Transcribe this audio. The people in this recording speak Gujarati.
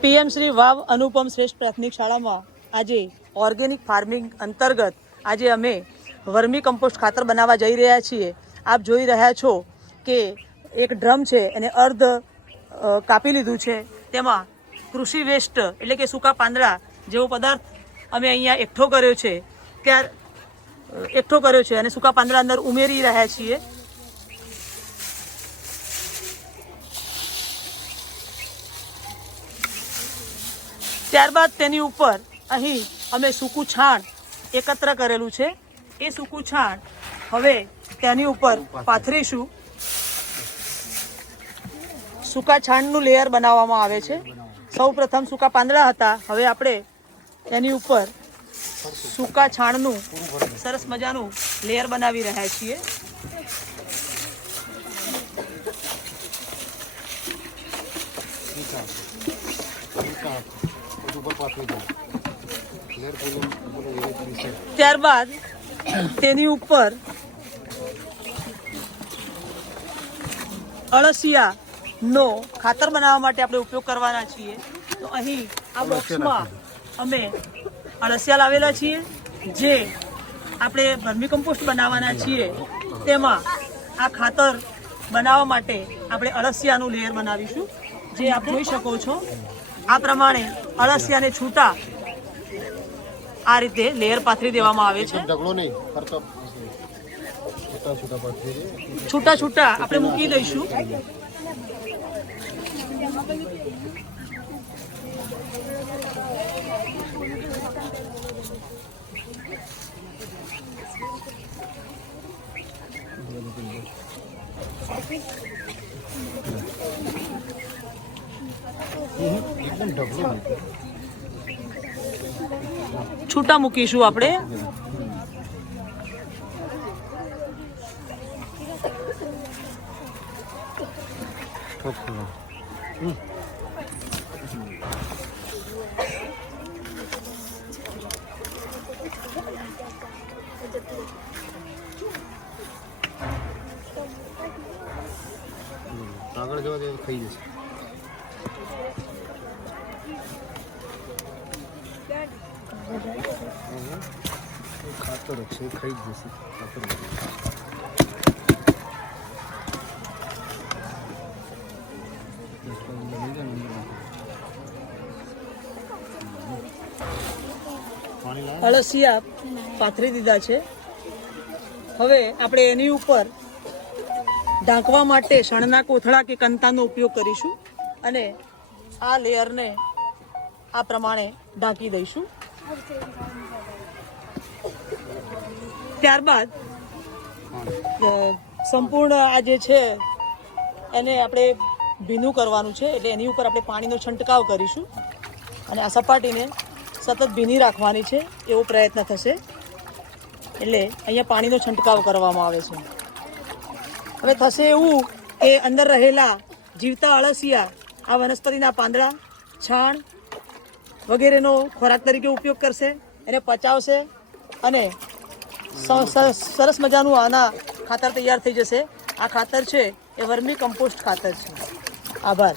પીએમ શ્રી વાવ અનુપમ શ્રેષ્ઠ પ્રાથમિક શાળામાં આજે ઓર્ગેનિક ફાર્મિંગ અંતર્ગત આજે અમે વર્મી કમ્પોસ્ટ ખાતર બનાવવા જઈ રહ્યા છીએ. આપ જોઈ રહ્યા છો કે એક ડ્રમ છે, એને અર્ધ કાપી લીધું છે. તેમાં કૃષિ વેસ્ટ એટલે કે સૂકા પાંદડા જેવો પદાર્થ અમે અહીંયા એકઠો કર્યો છે. ત્યાર એકઠો કર્યો છે અને સૂકા પાંદડા અંદર ઉમેરી રહ્યા છીએ. ત્યારબાદ તેની ઉપર અહીં અમે સૂકું છાણ એકત્ર કરેલું છે. એ સૂકું છાણ હવે તેની ઉપર પાથરીશું. સૂકા છાણનું લેયર બનાવવામાં આવે છે. સૌ પ્રથમ સૂકા પાંદડા હતા. હવે આપણે તેની ઉપર સૂકા છાણનું સરસ મજાનું લેયર બનાવી રહ્યા છીએ. ત્યારબાદ તેની ઉપર અળસિયાનો ખાતર બનાવવા માટે આપણે ઉપયોગ કરવાના છીએ. તો અહીં આ બોક્સમાં અમે અળસિયા લાવેલા છીએ જે આપણે વર્મી કમ્પોસ્ટ બનાવવાના છીએ. તેમાં આ ખાતર બનાવવા માટે આપણે અળસિયાનું લેયર બનાવીશું. જે આપ જોઈ શકો છો. આ પ્રમાણે અળસિયાને છૂટા આ રીતે લેયર પાથરી દેવામાં આવે છે. ઢગલો નહીં છૂટા છૂટા આપણે મૂકી દઈશું. Thank નહીં છૂટા મૂકીશું આપણે આગળ જવા દે ખાઈ જશે. ખાતર છે ખાઈ જશે ખાતર અળસિયા પાથરી દીધા છે. હવે આપણે એની ઉપર ઢાંકવા માટે શણના કોથળા કે કંતાનો ઉપયોગ કરીશું અને આ લેયરને આ પ્રમાણે ઢાંકી દઈશું. ત્યારબાદ સંપૂર્ણ આ જે છે, એને આપણે ભીનું કરવાનું છે, એટલે એની ઉપર આપણે પાણીનો છંટકાવ કરીશું અને આ સપાટીને સતત ભીની રાખવાની છે, એવો પ્રયત્ન થશે. એટલે અહીંયા પાણીનો છંટકાવ કરવામાં આવે છે. હવે થશે એવું કે અંદર રહેલા જીવતા અળસિયા આ વનસ્પતિના પાંદડા, છાણ વગેરેનો ખોરાક તરીકે ઉપયોગ કરશે, એને પચાવશે અને સરસ મજાનું આના ખાતર તૈયાર થઈ જશે. આ ખાતર છે એ વર્મી કમ્પોસ્ટ ખાતર છે. આભાર.